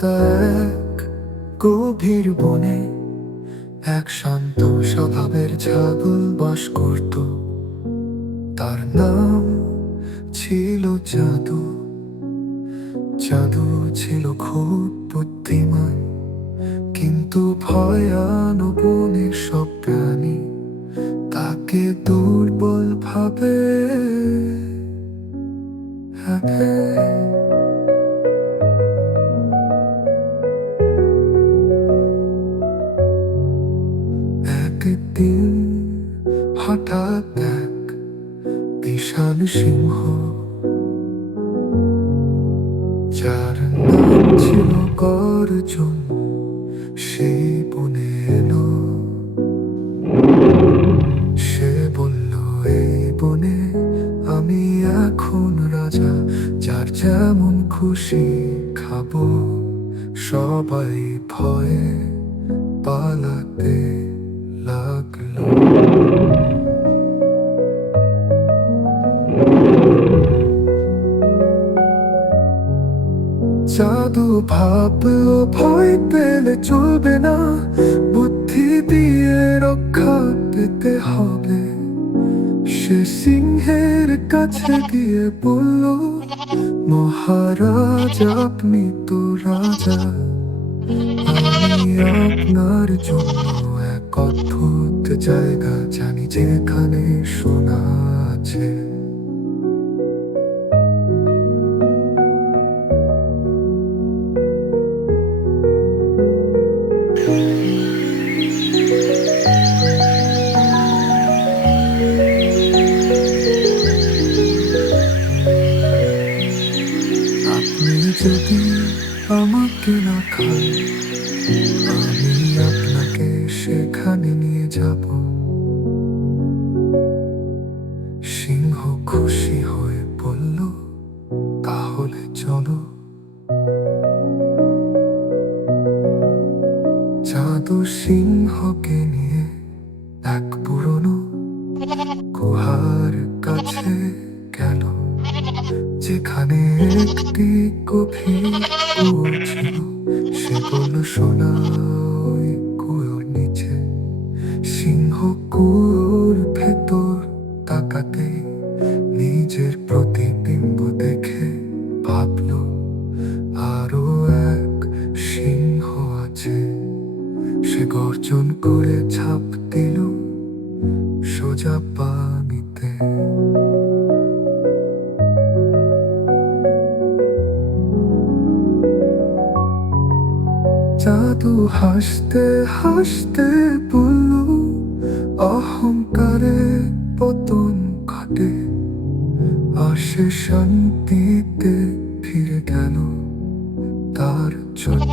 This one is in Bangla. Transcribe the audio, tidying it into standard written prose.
একদা এক গভীর বনে এক শান্ত স্বভাবের ছাগল বাস করত। তার নাম ছিল জাদু। জাদু ছিল খুব বুদ্ধিমান, কিন্তু ভয়ানক বনের সব প্রাণী তাকে দুর্বল ভাবে। একদিন হঠাৎ এক বিশাল সিংহ, যার নাম ছিল গর্জন, সেই বনে এলো। সে বলল, এই বনে আমি এখন রাজা, যার যেমন খুশি খাবো। সবাই ভয়ে পালাতে লাগলো। জাদু ভাবলো ভয় পেলে চলবে না, বুদ্ধি দিয়ে রক্ষা পেতে হবে। সে সিংহের কাছে গিয়ে বলল, মহারাজ আপনি তো রাজা, আমি আপনার জন্য এক অদ্ভুত জায়গা জানি, যেখানে সোনা আছে। আপনি যদি আমাকে না খান, আমি আপনাকে সেখানে নিয়ে যাব। সিংহ খুশি হয়ে বলল, তাহলে চলো। জাদু সিংহকে নিয়ে এক পুরনো গুহার কাছে গেল, যেখানে একটি গভীর কুয়ো ছিল। সে বলল, সোনা ওই কুয়োর নিচে। সিংহ কুয়োর ভেতর তাকাতে নিজের প্রতিবিম্ব দেখে ভাবল, আরো এক সিংহ আছে। সে গর্জন করে ঝাঁপ দিল সোজা পানিতে। জাদু হাসতে হাসতে বলল, অহংকারে পতন ঘটে, আর সে শান্তিতে ফিরে গেল তার ছোট